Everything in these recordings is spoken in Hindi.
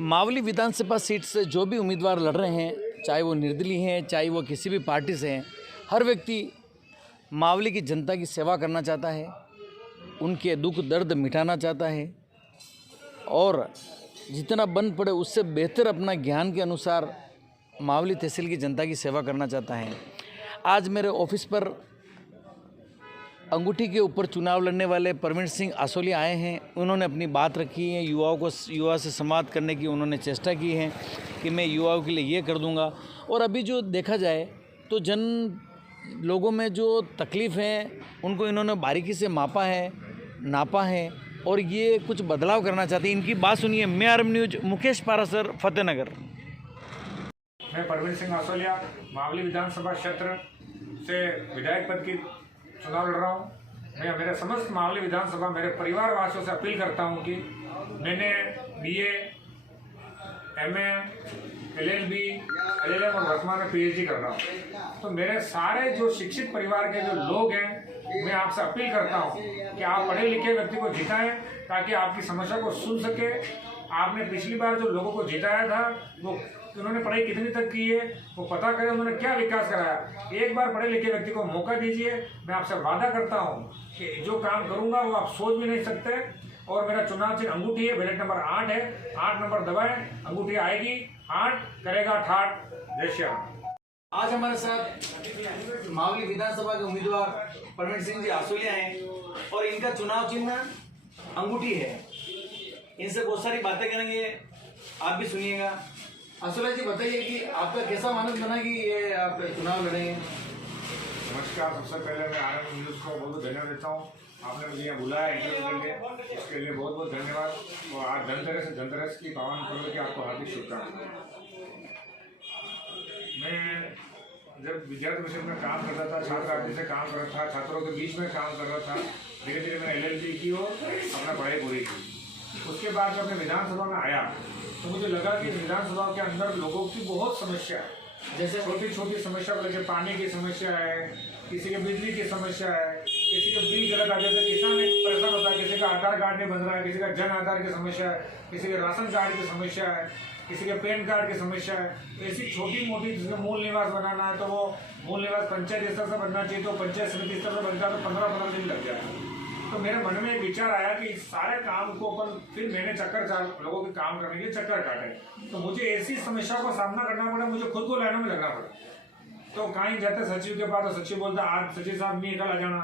मावली विधानसभा सीट से जो भी उम्मीदवार लड़ रहे हैं, चाहे वो निर्दलीय हैं, चाहे वो किसी भी पार्टी से हैं, हर व्यक्ति मावली की जनता की सेवा करना चाहता है, उनके दुख दर्द मिटाना चाहता है और जितना बन पड़े उससे बेहतर अपना ज्ञान के अनुसार मावली तहसील की जनता की सेवा करना चाहता है। आज मेरे ऑफिस पर अंगूठी के ऊपर चुनाव लड़ने वाले प्रवीण सिंह आसोलिया आए हैं। उन्होंने अपनी बात रखी है, युवा से संवाद करने की उन्होंने चेष्टा की है कि मैं युवाओं के लिए ये कर दूंगा। और अभी जो देखा जाए तो लोगों में जो तकलीफ़ है उनको इन्होंने बारीकी से नापा है और ये कुछ बदलाव करना चाहते हैं। इनकी बात सुनिए। मैं आरएम न्यूज, मुकेश पारासर, फतेहनगर। मैं प्रवीण सिंह आसोलिया मावली विधानसभा क्षेत्र से विधायक पद की चुनाव लड़ रहा हूँ। मैं मेरे समस्त मावली विधानसभा मेरे परिवार वासियों से अपील करता हूँ कि मैंने BA, MA, LLB, LLM और वर्तमान में PhD कर रहा हूँ। तो मेरे सारे जो शिक्षित परिवार के जो लोग हैं, मैं आपसे अपील करता हूँ कि आप पढ़े लिखे व्यक्ति को जिताएं ताकि आपकी समस्या को सुन सके। आपने पिछली बार जो लोगों को जिताया था वो उन्होंने पढ़ाई कितनी तक की है वो पता करें, उन्होंने क्या विकास कराया। एक बार पढ़े लिखे व्यक्ति को मौका दीजिए। मैं आपसे वादा करता हूँ कि जो काम करूँगा वो आप सोच भी नहीं सकते। और मेरा चुनाव चिन्ह अंगूठी है, बैलेट नंबर 8 है। 8 नंबर दबाएं, अंगूठी आएगी, 8 करेगा ठाठ। जय श्री राम। आज हमारे साथ मावली विधानसभा के उम्मीदवार प्रवीण सिंह जी आसोलिया हैं और इनका चुनाव चिन्ह अंगूठी है। इनसे बहुत सारी बातें करेंगे, आप भी सुनिएगा। आसोलिया जी, बताइए कि आपका कैसा मानस बना कि ये आप चुनाव लड़ेंगे? नमस्कार। सबसे पहले मैं आरएम न्यूज़ को बहुत बहुत धन्यवाद देता हूँ। आपने मुझे यहाँ बुलाया इंटरव्यू के लिए, उसके लिए बहुत बहुत धन्यवाद। और आज धनतेरस की पावन पर्व की आपको हार्दिक शुभकामनाएं। मैं जब विद्यार्थी परिषद में काम करता था, छात्र आदि से काम कर रहा था, छात्रों के बीच में काम कर रहा था, धीरे धीरे मैंने LLB की और अपना पढ़ाई पूरी की। उसके बाद जब मैं विधानसभा में आया तो मुझे लगा कि विधानसभा के अंदर लोगों की बहुत समस्या है। जैसे छोटी छोटी समस्या को लेकर पानी की समस्या है, किसी के बिजली की समस्या है, किसी के बिल गलत आ जाते, किसान एक परेशान होता है, किसी का आधार कार्ड नहीं बन रहा है, किसी का जन आधार की समस्या है, किसी के राशन कार्ड की समस्या है, किसी के पैन कार्ड की समस्या है। ऐसी छोटी मोटी, जिसका मूल निवास बनाना है तो वो मूल निवास पंचायत स्तर से बनना चाहिए, तो पंचायत समिति स्तर से बनता है तो 15-15 दिन लग जाए। तो मेरे मन में एक विचार आया कि इस सारे काम को अपन फिर मैंने लोगों के काम करने के चक्कर काटे, तो मुझे ऐसी समस्या का सामना करना पड़ा, मुझे खुद को लाइनों में लगना पड़ा। तो कहीं जाते सचिव के पास, तो सचिव बोलता आज सचिव साहब नहीं, कल आ जाना,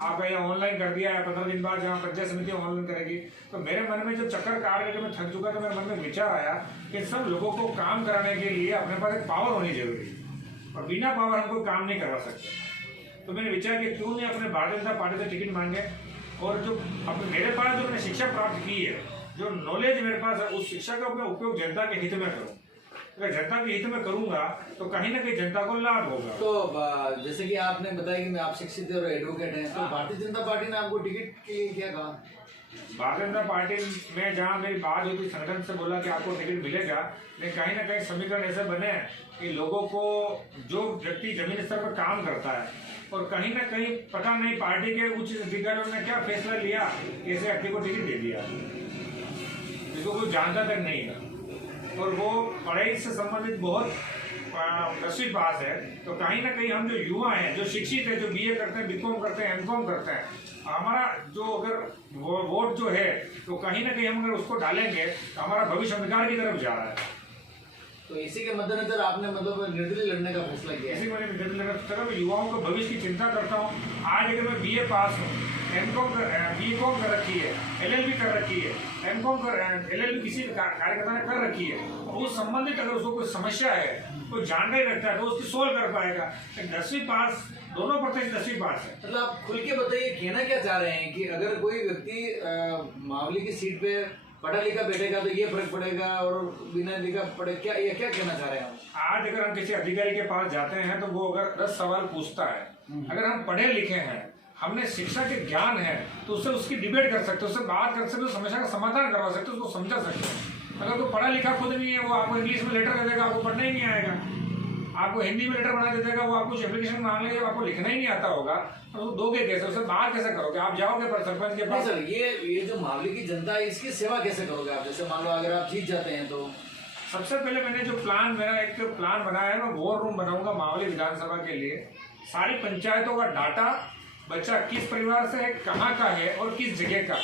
आप ये ऑनलाइन कर दिया है, 15 दिन बाद जहाँ पंचायत समिति ऑनलाइन करेगी। तो मेरे मन में जो चक्कर काट करके मैं थक चुका, तो मेरे मन में विचार आया कि सब लोगों को काम कराने के लिए अपने पास एक पावर होनी जरूरी है और बिना पावर हम कोई काम नहीं करवा सकते। तो मैंने विचार किया क्यों नहीं अपने भारतीय जनता पार्टी से टिकट मांगे और जो अपने मेरे पास जो मैंने शिक्षा प्राप्त की है, जो नॉलेज मेरे पास है, उस शिक्षा का अपना उपयोग जनता के हित में करूँ। अगर जनता के हित में करूंगा तो कहीं ना कहीं जनता को लाभ होगा। तो जैसे कि आपने बताया कि मैं आप शिक्षित और एडवोकेट हैं, तो भारतीय जनता पार्टी ने आपको टिकट के लिए क्या कहा? भारतीय जनता पार्टी में जहाँ मेरी बात हुई थी, संगठन से बोला कि आपको टिकट मिलेगा, लेकिन कहीं ना कहीं समीकरण ऐसे बने कि लोगों को, जो व्यक्ति जमीन स्तर पर काम करता है और कहीं ना कहीं पता नहीं पार्टी के उच्च अधिकारियों ने क्या फैसला लिया, कैसे व्यक्ति को टिकट दे दिया, जिसको कोई जानता तक नहीं है और वो पढ़ाई से संबंधित बहुत 10वीं पास है। तो कहीं ना कहीं हम जो युवा हैं, जो शिक्षित है, जो BA करते हैं, BCom करते हैं, MCom करते हैं, हमारा जो अगर वोट जो है तो कहीं ना कहीं हम अगर उसको डालेंगे तो हमारा भविष्य अंधकार की तरफ जा रहा है। तो इसी के मद्देनजर आपने मतलब निर्दलीय लड़ने का फैसला किया? इसी मैंने निर्दलीय लड़ने का, युवाओं के भविष्य की चिंता करता हूँ। आज अगर मैं BA पास हूँ, BCom कर रखी है, LLB कर रखी है, LLB किसी कार्यकर्ता ने कर रखी है, उस संबंधित अगर उसको कोई समस्या है, कोई जानकारी रखता है तो उसकी सोल्व कर पाएगा। 10वीं पास, दोनों प्रत्यक्ष 10वीं पास है। मतलब आप खुल के बताइए, कहना क्या चाह रहे हैं कि अगर कोई व्यक्ति मावली की सीट पे पढ़ा लिखा बैठेगा तो ये फर्क पड़ेगा और बिना लिखा पड़े, क्या कहना चाह रहे हैं? आज अगर हम किसी अधिकारी के पास जाते हैं तो वो अगर 10 सवाल पूछता है, अगर हम पढ़े लिखे हैं, हमने शिक्षा के ज्ञान है, तो उससे उसकी डिबेट कर सकते, उससे बात कर सकते, समस्या का समाधान करवा सकते, उसको समझा सकते। अगर कोई पढ़ा लिखा खुद नहीं है, वो आपको इंग्लिश में लेटर कर देगा, आपको पढ़ना ही नहीं आएगा। आपको हिंदी में लेटर बना दे देगा, वो आपको कुछ एप्लीकेशन मांग लेंगे, आपको लिखना ही नहीं आता होगा, तो वो दोगे कैसे, उसे बात कैसे करोगे? आप जाओगे पर सरपंच के पास। सर ये जो मावली की जनता है इसकी सेवा कैसे करोगे आप? जैसे मान लो अगर आप जीत जाते हैं तो सबसे पहले मैंने जो प्लान, मेरा एक प्लान बनाया है, मैं वॉर रूम बनाऊंगा मावली विधानसभा के लिए। सारी पंचायतों का डाटा, बच्चा किस परिवार से है, कहाँ का है और किस जगह का,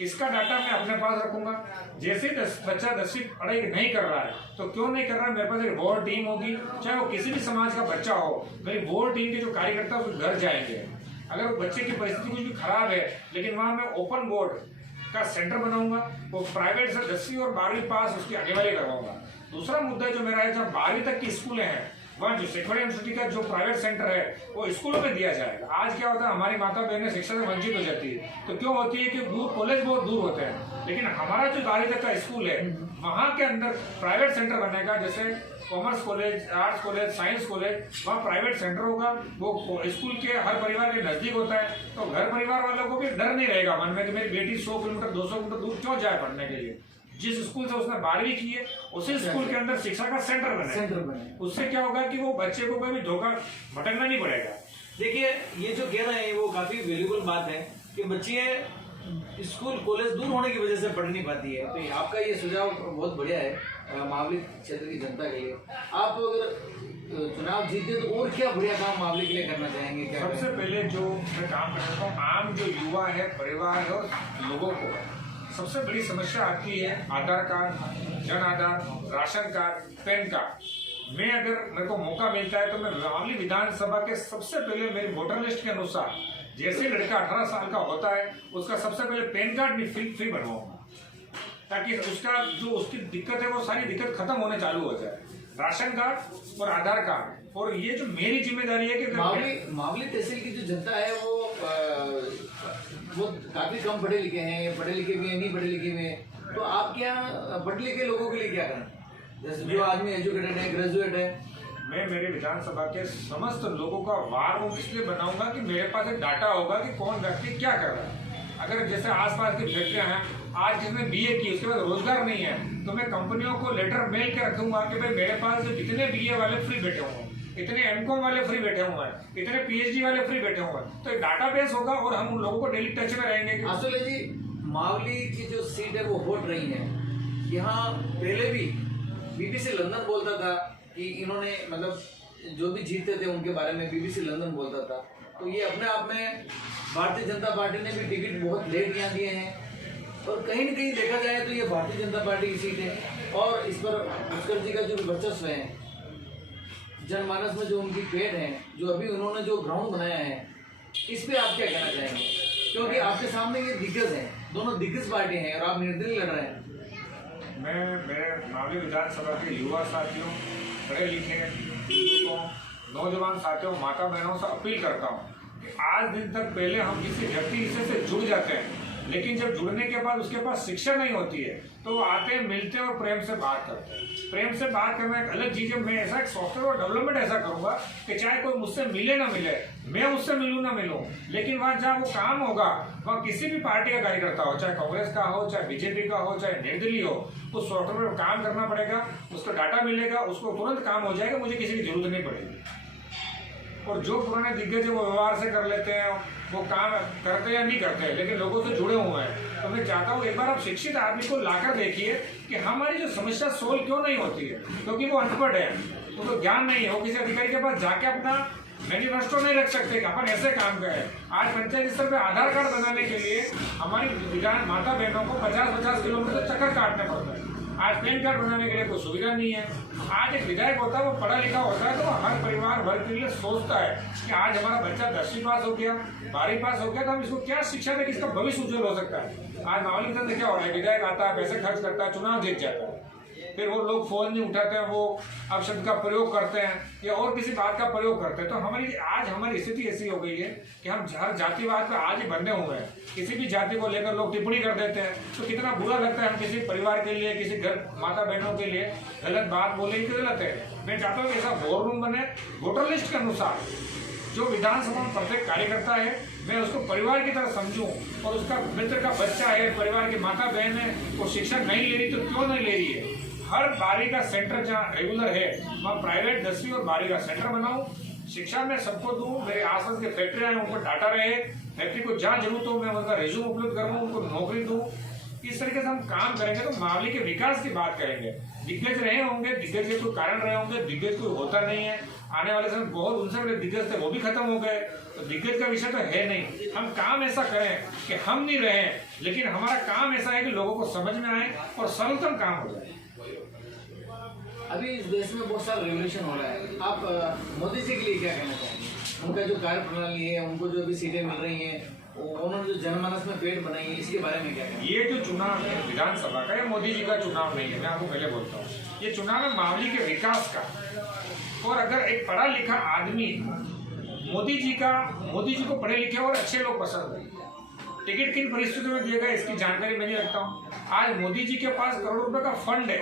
इसका डाटा मैं अपने पास रखूंगा। जैसे बच्चा 10वीं पढ़ाई नहीं कर रहा है तो क्यों नहीं कर रहा है, मेरे पास एक वॉर टीम होगी, चाहे वो किसी भी समाज का बच्चा हो, मेरी वॉर टीम के जो कार्यकर्ता उसके घर जाएंगे। अगर वो बच्चे की परिस्थिति कुछ भी खराब है, लेकिन वहाँ मैं ओपन बोर्ड का सेंटर बनाऊंगा, वो प्राइवेट से 10वीं और 12वीं पास उसकी आगे वाली करवाऊंगा। दूसरा मुद्दा जो मेरा है, जब 12वीं तक की स्कूलें हैं, वहाँ जो सेक्युलर यूनिवर्सिटी का जो प्राइवेट सेंटर है वो स्कूलों में दिया जाएगा। आज क्या होता है, हमारी माता बहनें शिक्षा से वंचित हो जाती है, तो क्यों होती है कि दूर कॉलेज बहुत दूर होते हैं, लेकिन हमारा जो 12वीं तक का स्कूल है वहाँ के अंदर प्राइवेट सेंटर बनेगा। जैसे commerce college, arts college, science college, वहाँ प्राइवेट सेंटर होगा, वो स्कूल के हर परिवार के नजदीक होता है, तो घर परिवार वालों को भी डर नहीं रहेगा मन में कि मेरी बेटी 100 किलोमीटर 200 किलोमीटर दूर क्यों जाए पढ़ने के लिए। जिस स्कूल से उसने 12वीं की है उसी स्कूल के अंदर शिक्षा का सेंटर बने। उससे क्या होगा कि वो बच्चे को कोई धोखा भटकना नहीं पड़ेगा। देखिए, ये जो कह रहे हैं वो काफी वैल्यूबल बात है कि बच्चे स्कूल कॉलेज दूर होने की वजह से पढ़ नहीं पाती है। तो आपका ये सुझाव बहुत बढ़िया है मावली क्षेत्र की जनता के लिए। आप अगर चुनाव जीते तो और क्या बढ़िया काम मावली के लिए करना चाहेंगे? क्या सबसे पहले जो मैं काम करता हूँ, आम जो युवा है, परिवार है और लोगों को सबसे बड़ी समस्या आती है आधार card, Jan Aadhaar, ration card, pan card. मैं अगर मेरे को मौका मिलता है तो मैं मावली विधानसभा के सबसे पहले मेरी वोटर लिस्ट के अनुसार जैसे लड़का 18 साल का होता है उसका सबसे पहले पैन कार्ड भी फ्री बनवाऊंगा, ताकि उसका जो उसकी दिक्कत है वो सारी दिक्कत खत्म होने चालू हो जाए। राशन कार्ड और आधार कार्ड, और ये जो मेरी जिम्मेदारी है कि मावली तहसील की जो जनता है वो काफी कम पढ़े लिखे हैं, पढ़े लिखे भी हैं, नहीं पढ़े लिखे भी हैं, तो आप क्या पढ़े लिखे लोगों के लिए क्या करें? जैसे जो आदमी एजुकेटेड है, ग्रेजुएट है, मैं मेरे विधानसभा के समस्त लोगों का वार रूम इसलिए बनाऊंगा कि मेरे पास एक डाटा होगा कि कौन व्यक्ति क्या कर रहा है। अगर जैसे आसपास की फैक्ट्रियां हैं, आज जिसने BA की उसके बाद रोजगार नहीं है, तो मैं कंपनियों को लेटर मेल के रखूंगा कि भाई मेरे पास जितने BA वाले फ्री बैठे हुए हैं, इतने MCOM वाले फ्री बैठे हुए हैं, इतने PhD वाले फ्री बैठे हुए हैं, तो एक डाटाबेस होगा और हम उन लोगों को डेली टच में रहेंगे। आसोले जी, मावली की जो सीट है वो हॉट रही है। यहाँ पहले भी BBC लंदन बोलता था कि इन्होंने मतलब जो भी जीतते थे उनके बारे में BBC लंदन बोलता था, तो ये अपने आप में भारतीय जनता पार्टी ने भी टिकट बहुत लेट यहाँ दिए हैं, और कहीं न कहीं देखा जाए तो ये भारतीय जनता पार्टी की सीट है। और इस पर पुष्कर जी का जो वर्चस्व है, जनमानस में जो उनकी पेड़ है, जो अभी उन्होंने जो ग्राउंड बनाया है, इस पे आप क्या कहना चाहेंगे? क्योंकि आपके सामने ये दिग्गज हैं, दोनों दिग्गज पार्टी हैं और आप निर्दलीय लड़ रहे हैं। मैं मेरे मावली विधानसभा के युवा साथियों, पढ़े लिखे लोगों, नौजवान साथियों, माता बहनों से अपील करता हूँ कि आज दिन तक पहले हम किसी व्यक्ति से जुड़ जाते हैं, लेकिन जब जुड़ने के बाद उसके पास शिक्षा नहीं होती है तो वो आते हैं, मिलते हैं और प्रेम से बात करते हैं। प्रेम से बात करना एक अलग चीज़ है। मैं ऐसा एक सॉफ्टवेयर डेवलपमेंट ऐसा करूंगा कि चाहे कोई मुझसे मिले ना मिले, मैं उससे मिलूँ ना मिलूँ, लेकिन वहाँ जहाँ वो काम होगा वहाँ किसी भी पार्टी का कार्यकर्ता हो, चाहे कांग्रेस का हो, चाहे BJP का हो, चाहे निर्दलीय हो, उस सॉफ्टवेयर पर काम करना पड़ेगा, उसका डाटा मिलेगा, उसको तुरंत काम हो जाएगा, मुझे किसी की जरूरत नहीं पड़ेगी। और जो पुराने दिग्गज है वो व्यवहार से कर लेते हैं, वो काम करते या नहीं करते, लेकिन लोगों से जुड़े हुए हैं। तो मैं चाहता हूँ एक बार आप शिक्षित आदमी को लाकर देखिए कि हमारी जो समस्या सोल्व क्यों नहीं होती है, क्योंकि वो अनपढ़ है, उनको ज्ञान नहीं है, वो किसी अधिकारी के पास जाके अपना मैनिफेस्टो नहीं रख सकते कि अपन ऐसे काम करें। आज पंचायत स्तर पे आधार कार्ड बनाने के लिए हमारी विधान माता बहनों को 50-50 किलोमीटर चक्कर काटने पड़ता है। आज पैन कार्ड बनाने के लिए कोई सुविधा नहीं है। आज एक विधायक होता है, वो पढ़ा लिखा होता है, तो हर परिवार वर्ग के लिए सोचता है कि आज हमारा बच्चा 10वीं पास हो गया, 12वीं पास हो गया, तो हम इसको क्या शिक्षा दें कि इसका भविष्य उज्जवल हो सकता है। आज मावली में क्या हो रहा है, विधायक आता है, पैसे खर्च करता है, चुनाव जीत जाता है, फिर वो लोग फोन नहीं उठाते हैं, वो अपशब्द का प्रयोग करते हैं या और किसी बात का प्रयोग करते हैं। तो हमारी स्थिति ऐसी हो गई है कि हम हर जातिवाद पे आज ही बंधे हुए हैं। किसी भी जाति को लेकर लोग टिप्पणी कर देते हैं तो कितना बुरा लगता है। हम किसी परिवार के लिए, किसी घर माता बहनों के लिए गलत बात बोले तो गलत है। मैं चाहता हूँ कि ऐसा वॉर रूम बने, वोटर लिस्ट के अनुसार जो विधानसभा में प्रत्येक कार्यकर्ता है मैं उसको परिवार की तरह समझूं, और उसका मित्र का बच्चा है, परिवार की माता बहन है, वो शिक्षा नहीं ले रही तो क्यों नहीं ले रही है, हर बारी का सेंटर जहाँ रेगुलर है वहाँ प्राइवेट 10वीं और 12वीं का सेंटर बनाऊं, शिक्षा में सबको दूं, मेरे आसपास के फैक्ट्रियाँ हैं उनको डाटा रहे, फैक्ट्री को जहाँ जरूरत हो मैं उनका रिज्यूम उपलब्ध करूँ, उनको नौकरी दूँ। इस तरीके से हम काम करेंगे तो मावली के विकास की बात करेंगे। दिग्गज रहे होंगे, दिग्गज के कोई कारण रहे होंगे, दिग्गज कोई होता नहीं है। आने वाले समय बहुत उनसे बड़े दिग्गज थे वो भी खत्म हो गए, तो दिग्गज का विषय तो है नहीं। हम काम ऐसा करें कि हम नहीं रहे, लेकिन हमारा काम ऐसा है कि लोगों को समझ में आए और सरलतम काम हो जाए। अभी इस देश में बहुत सारा रेवोल्यूशन हो रहा है, आप मोदी जी के लिए क्या कहना चाहेंगे? उनका जो कार्य प्रणाली है, उनको जो अभी सीटें मिल रही हैं, उन्होंने जो जनमानस में पेड़ बनाई है, इसके बारे में क्या कहेंगे? ये जो चुनाव है विधानसभा का, ये मोदी जी का चुनाव नहीं है, मैं आपको पहले बोलता हूँ। ये चुनाव है मावली के विकास का। और अगर एक पढ़ा लिखा आदमी मोदी जी को पढ़े लिखे और अच्छे लोग पसंद है, टिकट किन परिस्थितियों में दिए गए इसकी जानकारी मैं नहीं रखता हूँ। आज मोदी जी के पास करोड़ों रुपए का फंड है,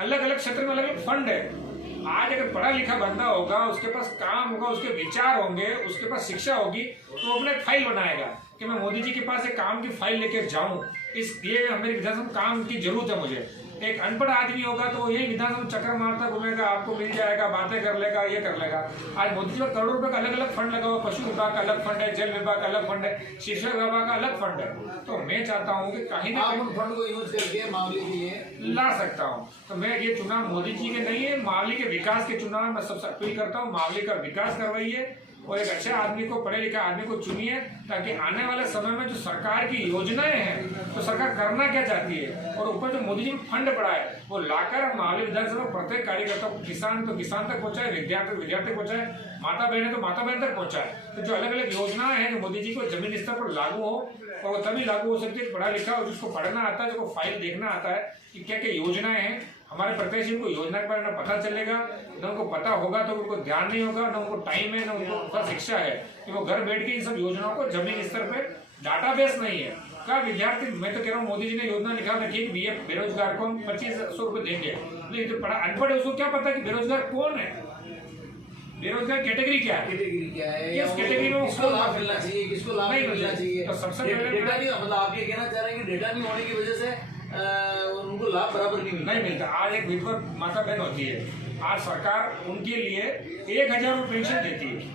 अलग अलग क्षेत्र में अलग अलग फंड है। आज अगर पढ़ा लिखा बंदा होगा, उसके पास काम होगा, उसके विचार होंगे, उसके पास शिक्षा होगी, तो वो अपना एक फाइल बनाएगा कि मैं मोदी जी के पास एक काम की फाइल लेकर जाऊं, इसलिए मेरी विधानसभा काम की जरूरत है मुझे। एक अनपढ़ आदमी होगा तो वो यही विधानसभा चक्कर मारता घूमेगा, आपको मिल जाएगा, बातें कर लेगा, ये कर लेगा। आज मोदी जी का करोड़ों रुपए का अलग अलग फंड लगा हुआ, पशु विभाग का अलग फंड है, जल विभाग का अलग फंड है, शिक्षा विभाग का अलग फंड है। तो मैं चाहता हूँ कि कहीं ना आप उन फंड को यूज करके मावली के लिए ला सकता हूँ। तो मैं ये चुनाव मोदी जी के नहीं है, मावली के विकास के चुनाव मैं सबसे अपील करता हूँ, मावली का विकास करवाइए और एक अच्छे आदमी को, पढ़े लिखे आदमी को चुनिए, ताकि आने वाले समय में जो सरकार की योजनाएं हैं, तो सरकार करना क्या चाहती है, और ऊपर जो मोदी जी ने फंड बढ़ा है वो लाकर मावली विधानसभा प्रत्येक कार्यकर्ता को, किसान तो किसान तक पहुंचाए, विद्यार्थी तो विद्यार्थी पहुंचाए, माता बहन तो माता बहन तक पहुंचाए। तो जो अलग अलग योजनाएं हैं जो मोदी जी को जमीन स्तर पर लागू हो, और वो तभी लागू हो सकती है पढ़ा लिखा और जिसको पढ़ना आता है, जिसको फाइल देखना आता है कि क्या क्या योजनाएं हैं। हमारे प्रत्याशी को योजना के बारे में पता चलेगा, न उनको पता होगा तो उनको ध्यान नहीं होगा, न उनको टाइम है, न उनको शिक्षा है कि वो घर बैठ के इन सब योजनाओं को जमीन स्तर पे डाटाबेस नहीं है का विद्यार्थी। मैं तो कह रहा हूँ मोदी जी ने योजना निकाल रखी है कि बेरोजगार को हम 2500 रुपए देंगे, लेकिन जो पढ़ा अनपढ़ है उसको क्या पता कि बेरोजगार कौन है, बेरोजगार कैटेगरी क्या है, किस कैटेगरी में किसको लाभ मिलना चाहिए, किसको लाभ नहीं मिलना चाहिए। तो सबसे पहले डेटा नहीं, मतलब आप ये कहना चाह रहे हैं कि डेटा नहीं होने की वजह से उनको लाभ बराबर नहीं मिलता। आज एक विधवा माता बहन होती है, आज सरकार उनके लिए 1000 रुपये पेंशन देती है।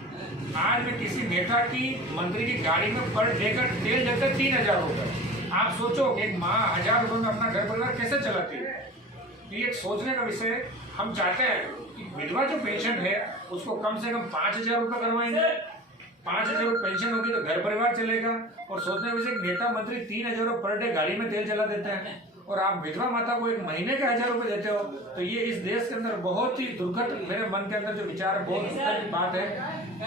आज मैं किसी नेता की, मंत्री की गाड़ी में पर देकर तेल देते 3000 रुपये। आप सोचो कि एक माँ 1000 रुपये में अपना घर परिवार कैसे चलाती है। तो ये एक सोचने का विषय। हम चाहते हैं कि विधवा जो पेंशन है उसको कम से कम 5000 रुपये करवाएंगे। 5000 रुपये पेंशन होगी तो घर परिवार चलेगा। और सोचने का विषय, नेता मंत्री 3000 रुपये पर डे गाड़ी में तेल चला देते हैं और आप विधवा माता को एक महीने के 1000 रुपये देते हो, तो ये इस देश के अंदर बहुत ही दुर्घट, मेरे मन के अंदर जो विचार है बहुत दुर्घट बात है।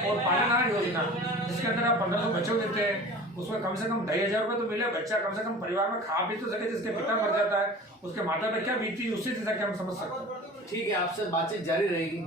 और पालनहार योजना जिसके अंदर आप 1500 बच्चों देते हैं, उसमें कम से कम 2500 रुपये तो मिले, बच्चा कम से कम परिवार में खा भी तो सके। जिसके पिता मर जाता है उसके माता पे क्या बीती, उसी से हम समझ सकते हैं। ठीक है, आपसे बातचीत जारी रहेगी।